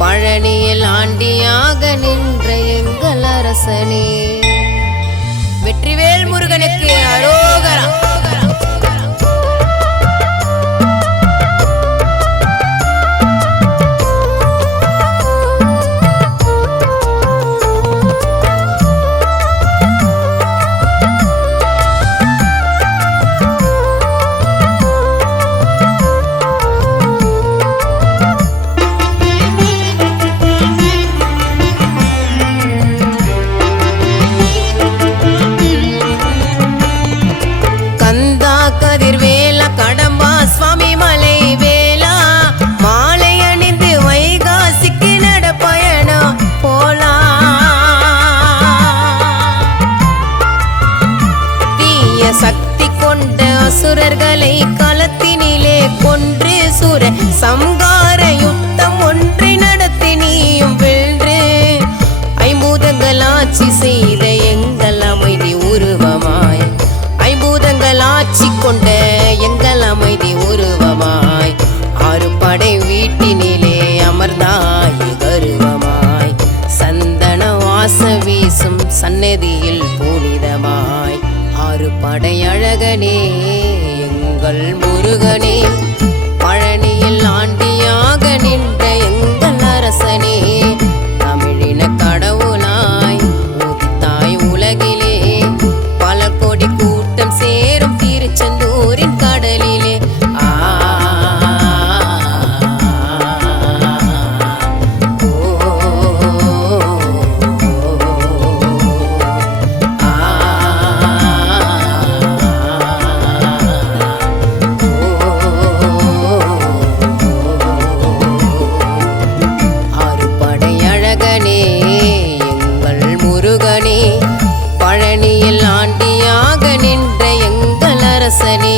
பழனியில் ஆண்டியாக நின்ற எங்கள் அரசனே. வெற்றிவேல் முருகனுக்கு அரோகரா. கதிர்வேலா கடம்பா சுவாமி மலை வேலா மாலை அணிந்து வைகாசிக்கு நடப்பயணம் போலாம். தீய சக்தி கொண்ட அசுரர்களை களத்தினிலே கொன்று சுர சம்கார யுத்தம் ஒன்றை நடத்தி நீயும் வென்று ஐம்பூதங்கள் ஆட்சி செய்த எங்கள் அமைதி உருவமாய் ஐம்பூதங்கள் ஆட்சி கொண்ட எங்கள் அமைதி உருவமாய் ஆறு படை வீட்டினிலே அமர்ந்தாய் கருவமாய் சந்தன வாச வீசும் சன்னதியில் புனிதமாய் ஆறு படை அழகனே எங்கள் முருகனே. பழனியில் ஆண்டியாக நின்ற எங்கள் அரசனே. தமிழின கடவுளாய் உதித்தாய் உலகிலே பல கோடி கூட்டம் சேரும் திருச்செந்தூரின் கடலிலே. பழனியில் ஆண்டியாக நின்ற எங்கள் அரசனே.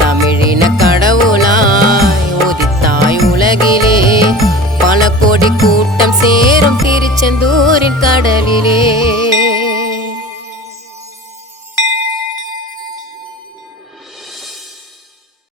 தமிழின கடவுளாய் உதித்தாய் உலகிலே பல கோடி கூட்டம் சேரும் திருச்செந்தூரின் கடலிலே.